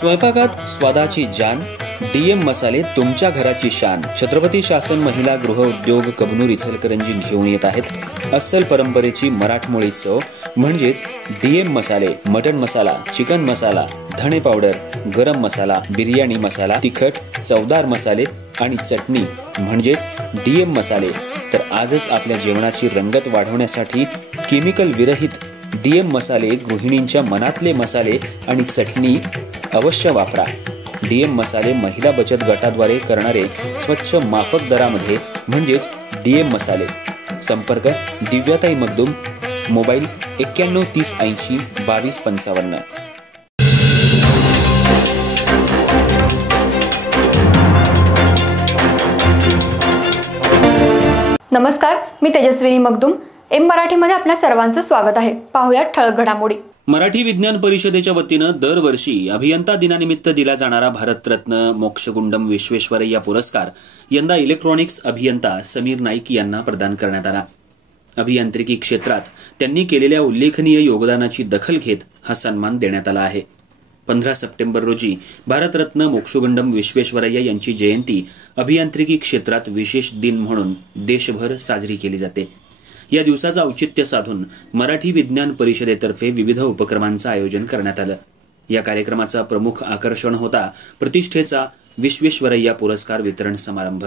स्वयंपाकात स्वादाची जान, डीएम मसाले तुमच्या घराची शान. छत्रपती शासन महिला गृह उद्योग कबनूर इचलकरंजी घेऊन येत आहेत अस्सल परंपरेची मराठमोळी चव म्हणजेच डीएम मसाले. मटन मसाला, चिकन मसाला, धणे पावडर, गरम मसाला, बिर्याणी मसाला, तिखट चवदार मसाले आणि चटणी म्हणजेच डीएम मसाले. तर आजच आपल्या जेवणाची रंगत वाढवण्यासाठी केमिकल विरहित डीएम मसाले, गृहिणींच्या मनातले मसाले आणि चटणी अवश्य वापरा. डीएम मसाले महिला बचत गटाद्वारे करणारे स्वच्छ माफक दरामध्ये म्हणजेच डीएम मसाले. संपर्क दिव्याताई मगदूम, मोबाईल 91 30 80 22 55. नमस्कार, मी तेजस्विनी मगदूम. एम मराठीमध्ये आपल्या सर्वांचं स्वागत आहे. पाहूया ठळक घडामोडी. मराठी विज्ञान परिषदेच्या वतीनं दरवर्षी अभियंता दिनानिमित्त दिला जाणारा भारतरत्न मोक्षगुंडम विश्वेश्वरय्या पुरस्कार यंदा इलेक्ट्रॉनिक्स अभियंता समीर नाईक यांना प्रदान करण्यात आला. अभियांत्रिकी क्षेत्रात त्यांनी केलेल्या उल्लेखनीय योगदानाची दखल घेत हा सन्मान देण्यात आला आहे. 15 सप्टेंबर रोजी भारतरत्न मोक्षगुंडम विश्वेश्वरय्या यांची जयंती अभियांत्रिकी क्षेत्रात विशेष दिन म्हणून देशभर साजरी केली जाते. या दिवसाचं औचित्य साधून मराठी विज्ञान परिषदेतर्फे विविध उपक्रमांचं आयोजन करण्यात आलं. या कार्यक्रमाचा प्रमुख आकर्षण होता प्रतिष्ठेचा विश्वेश्वरय्या पुरस्कार वितरण समारंभ.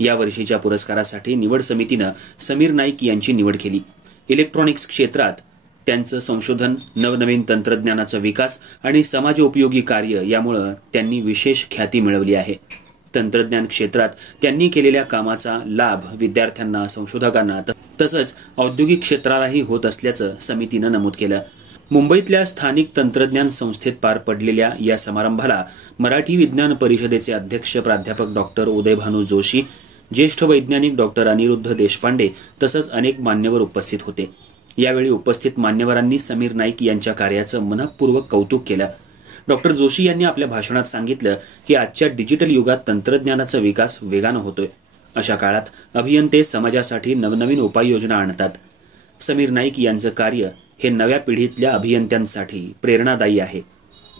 या वर्षीच्या पुरस्कारासाठी निवड समितीनं समीर नाईक यांची निवड केली. इलेक्ट्रॉनिक्स क्षेत्रात त्यांचं संशोधन, नवनवीन तंत्रज्ञानाचा विकास आणि समाजोपयोगी कार्य यामुळे त्यांनी विशेष ख्याती मिळवली आहे. तंत्रज्ञान क्षेत्रात त्यांनी केलेल्या कामाचा लाभ विद्यार्थ्यांना, संशोधकांना तसंच औद्योगिक क्षेत्रालाही होत असल्याचं समितीनं नमूद केलं. मुंबईतल्या स्थानिक तंत्रज्ञान संस्थेत पार पडलेल्या या समारंभाला मराठी विज्ञान परिषदेचे अध्यक्ष प्राध्यापक डॉक्टर उदयभानू जोशी, ज्येष्ठ वैज्ञानिक डॉक्टर अनिरुद्ध देशपांडे तसंच अनेक मान्यवर उपस्थित होते. यावेळी उपस्थित मान्यवरांनी समीर नाईक यांच्या कार्याचं मनःपूर्वक कौतुक केलं. डॉक्टर जोशी यांनी आपल्या भाषणात सांगितलं की आजच्या डिजिटल युगात तंत्रज्ञानाचा विकास वेगानं होतोय. अशा काळात अभियंते समाजासाठी नवनवीन उपाययोजना आणतात. समीर नाईक यांचं कार्य हे नव्या पिढीतल्या अभियंत्यांसाठी प्रेरणादायी आहे.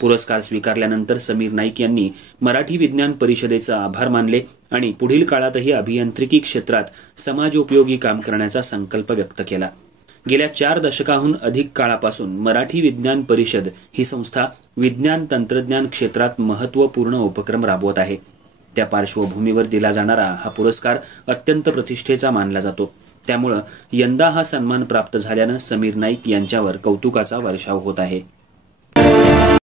पुरस्कार स्वीकारल्यानंतर समीर नाईक यांनी मराठी विज्ञान परिषदेचा आभार मानले आणि पुढील काळातही अभियांत्रिकी क्षेत्रात समाजोपयोगी काम करण्याचा संकल्प व्यक्त केला. गेल्या 4 दशकाहून अधिक काळापासून मराठी विज्ञान परिषद ही संस्था विज्ञान तंत्रज्ञान क्षेत्रात महत्त्वपूर्ण उपक्रम राबवत आहे. त्या पार्श्वभूमीवर दिला जाणारा हा पुरस्कार अत्यंत प्रतिष्ठेचा मानला जातो. त्यामुळे यंदा हा सन्मान प्राप्त झाल्यानं समीर नाईक यांच्यावर कौतुकाचा वर्षाव होत आहे.